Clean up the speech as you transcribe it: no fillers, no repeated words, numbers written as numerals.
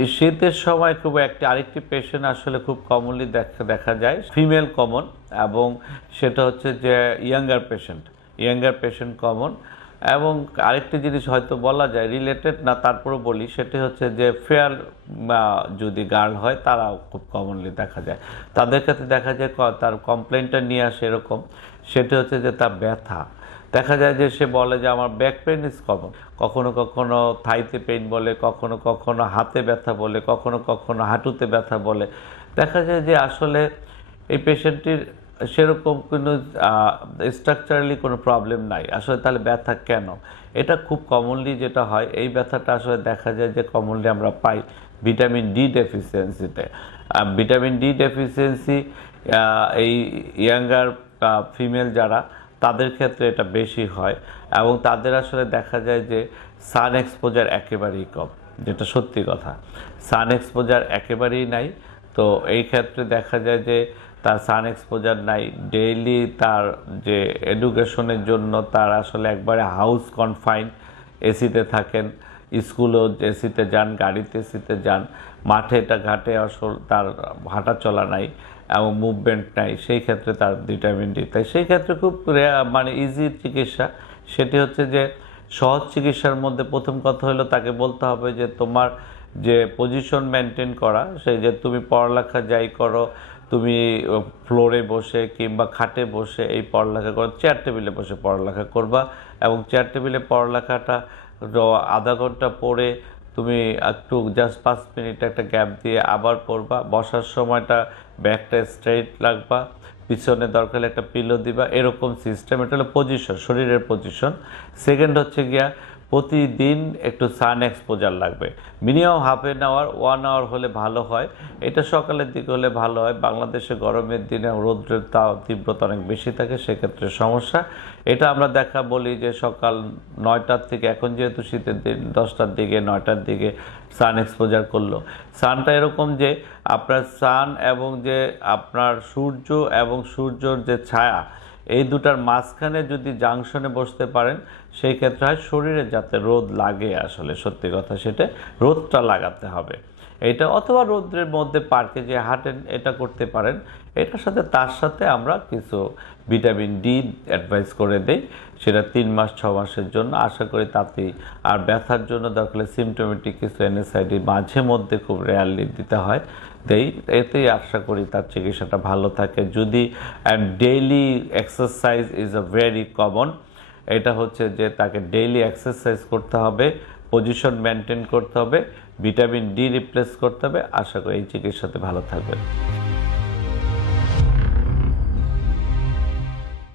এই শীতের সময় খুব আরেকটি পেশেন্ট আসলে খুব কমনলি দেখা যায়, ফিমেল কমন, এবং সেটা হচ্ছে যে ইয়াঙ্গার পেশেন্ট কমন। এবং আরেকটি জিনিস হয়তো বলা যায় রিলেটেড না, তারপরে বলি, সেটি হচ্ছে যে ফেয়ার যদি গার্ল হয় তারাও খুব কমনলি দেখা যায়। তাদের ক্ষেত্রে দেখা যায় তার কমপ্লেনটা নিয়ে আসে এরকম, সেটি হচ্ছে যে তার ব্যথা। দেখা যায় যে সে বলে যে আমার ব্যাক পেইন ইজ কমন, কখনো কখনো থাইতে পেইন বলে, কখনো কখনো হাতে ব্যথা বলে, কখনো কখনো হাঁটুতে ব্যথা বলে। দেখা যায় যে আসলে এই পেশেন্টটির সেরকম কোনো স্ট্রাকচারালি কোনো প্রবলেম নাই, আসলে তাহলে ব্যথা কেন? এটা খুব কমনলি যেটা হয়, এই ব্যথাটা আসলে দেখা যায় যে কমনলি আমরা পাই ভিটামিন ডি ডেফিসিয়েন্সিতে। ভিটামিন ডি ডেফিসিয়েন্সি এই ইয়াঙ্গার ফিমেল যারা, তাদের ক্ষেত্রে এটা বেশি হয়, এবং তাদের আসলে দেখা যায় যে সান এক্সপোজার একেবারেই কম, যেটা সত্যি কথা। সান এক্সপোজার একেবারেই নাই। তো এই ক্ষেত্রে দেখা যায় যে তার সান এক্সপোজার নাই, ডেইলি তার যে এডুকেশনের জন্য তার আসলে একবারে হাউস কনফাইন, এসিতে থাকেন, স্কুলেও এসিতে যান, গাড়িতে এসিতে যান, মাঠেটা ঘাটে আসলে তার হাঁটা চলা নাই এবং মুভমেন্ট নাই, সেই ক্ষেত্রে তার ভিটামিন ডি। তাই সেই ক্ষেত্রে খুব মানে ইজি চিকিৎসা, সেটি হচ্ছে যে সহজ চিকিৎসার মধ্যে প্রথম কথা হলো তাকে বলতে হবে যে তোমার যে পজিশন মেনটেন করা, সেই যে তুমি পড়ালেখা যাই করো, তুমি ফ্লোরে বসে কিংবা খাটে বসে এই পড়ালেখা করো, চেয়ার টেবিলে বসে পড়ালেখা করবা, এবং চেয়ার টেবিলে পড়ালেখাটা আধা ঘন্টা পড়ে তুমি একটু জাস্ট 5 মিনিট একটা গ্যাপ দিয়ে আবার পড়বা। বসার সময়টা ব্যাকটা স্ট্রেইট রাখবা, পিছনে দরকার হলে একটা পিলো দিবা, এরকম সিস্টেম। এটা হলো পজিশন, শরীরের পজিশন। সেকেন্ড হচ্ছে গিয়া প্রতিদিন একটু সান এক্সপোজার লাগবে, minimum half an hour, 1 hour হলে ভালো হয়। এটা সকালের দিকে হলে ভালো হয়, বাংলাদেশে গরমের দিনে রৌদ্রের তীব্রতা অনেক বেশি থাকে, সেক্ষেত্রে সমস্যা। এটা আমরা বলি যে সকাল 9টার থেকে, এখন যেহেতু শীতের দিন 10টার দিকে 9টার দিকে সান এক্সপোজার করলো। সানটা এরকম যে আপনার সান এবং যে আপনার সূর্য এবং সূর্যর যে ছায়া, এই দুটার মাঝখানে যদি জাংশনে বসতে পারেন, সেই ক্ষেত্রে হয় শরীরে যাতে রোদ লাগে, আসলে সত্যি কথা সেটা রোদটা লাগাতে হবে এইটা। অথবা রোদ্রের মধ্যে পার্কে যে হাঁটেন, এটা করতে পারেন। এটার সাথে তার সাথে আমরা কিছু ভিটামিন ডি অ্যাডভাইস করে দেই, সেটা 3 মাস 6 মাসের জন্য, আশা করি তাতেই। আর ব্যথার জন্য দরকার হলে সিমটোমেটিক কিছু এনএসআইডি মাঝে মধ্যে খুব রেয়ারলি দিতে হয়, দেই। এতেই আশা করি তার চিকিৎসাটা ভালো থাকে। যদি daily exercise is a very common, এটা হচ্ছে যে তাকে ডেইলি এক্সারসাইজ করতে হবে, পজিশন মেনটেন করতে হবে, ভিটামিন ডি রিপ্লেস করতে হবে। আশা করি এই চিকিৎসাতে ভালো থাকবেন।